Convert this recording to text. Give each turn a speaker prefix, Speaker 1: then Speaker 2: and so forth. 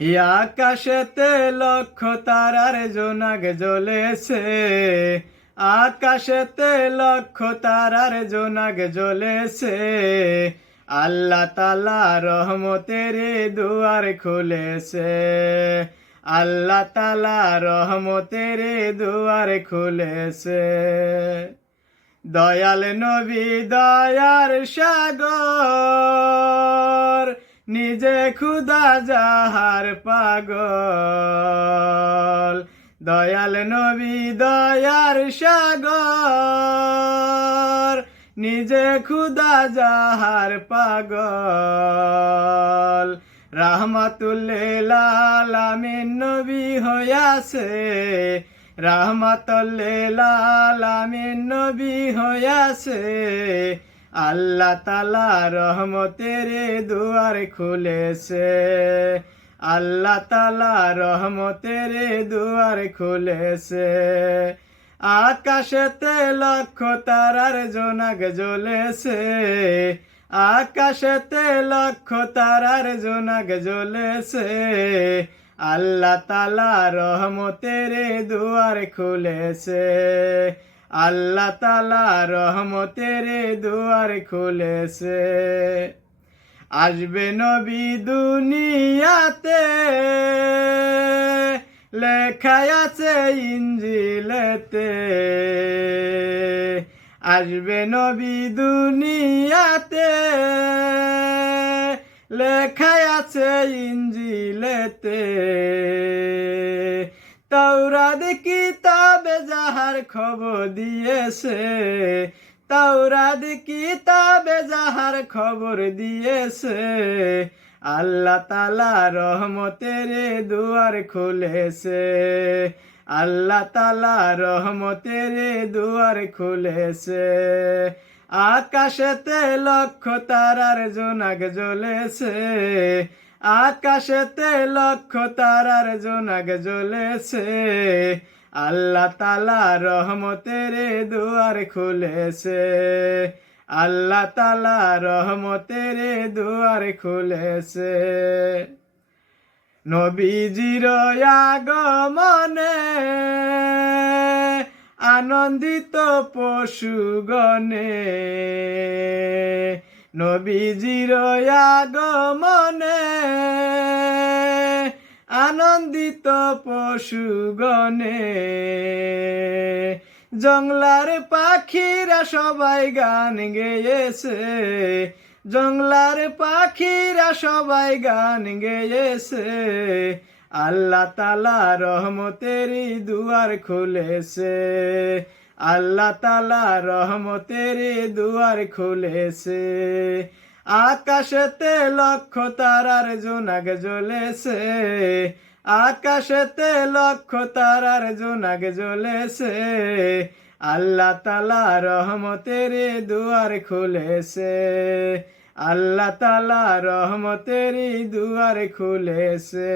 Speaker 1: আকাশেতে লক্ষ তারার জোনাগ জ্বলেছে। আকাশেতে লক্ষ তারার জোনাগ জ্বলেছে। আল্লাহ তালা রহমতের দুয়ার খুলেছে। আল্লাহ তালা রহমতের দুয়ার খুলেছে। দয়াল নবী দয়ার সাগর নিজে খুদা যাহার পাগল। দয়াল নবী দয়ার সাগর, নিজে খুদা যাহার পাগল। রাহমাতুল্লিল আলামিন নবী হইয়াছে রাহমাতুল্লিল আলামিন নবী হইয়াছে। আল্লাহ তালা রহমতের দুয়ার খুলেছে। আল্লাহ তালা রহমতের দুয়ার খুলেছে। আকাশেতে লক্ষ তারার জোনাগ জ্বলেছে। আকাশেতে লক্ষ তারার জোনাগ জ্বলেছে। আল্লাহ তালা রহমতের দুয়ার খুলেছে। আল্লাহ তালা রহমতের দুয়ার খুলেছে। আসবে নবী দুনিয়াতে লেখায় আছে ইঞ্জিলেতে। আসবে নবী দুনিয়াতে লেখায় আছে ইঞ্জিলেতে। তাওরাদ কিতাবে যাহার খবর দিয়েছে। তাওরাদ কিতাবে যাহার খবর দিয়েছে। আল্লাহ তালা রহমতের দুয়ার খুলেছে। আল্লাহ তালা রহমতের দুয়ার খুলেছে। আকাশেতে লক্ষ তারার জোনাগ জ্বলেছে। আকাশেতে লক্ষ তারার জোনাগ জ্বলেছে। আল্লাহ তালা রহমতের দুয়ার খুলেছে। আল্লাহ তালা রহমতের দুয়ার খুলেছে। নবীজির আগমনে আনন্দিত পশুগণে, নবীজির আগমনে আনন্দিত পশুগণে। জংলার পাখিরা সবাই গান গেয়েছে। জংলার পাখিরা সবাই গান গেয়েছে। আল্লাহ তালা রহমতের দুয়ার খুলেছে। আল্লাহ তালা রহমতের দুয়ার খুলেছে। আকাশেতে লক্ষ তারার জোনাগ জ্বলেছে। আকাশেতে লক্ষ তারার জোনাগ জ্বলেছে। আল্লাহ তালা রহমতের দুয়ার খুলেছে। আল্লাহ তালা রহমতের দুয়ার খুলেছে।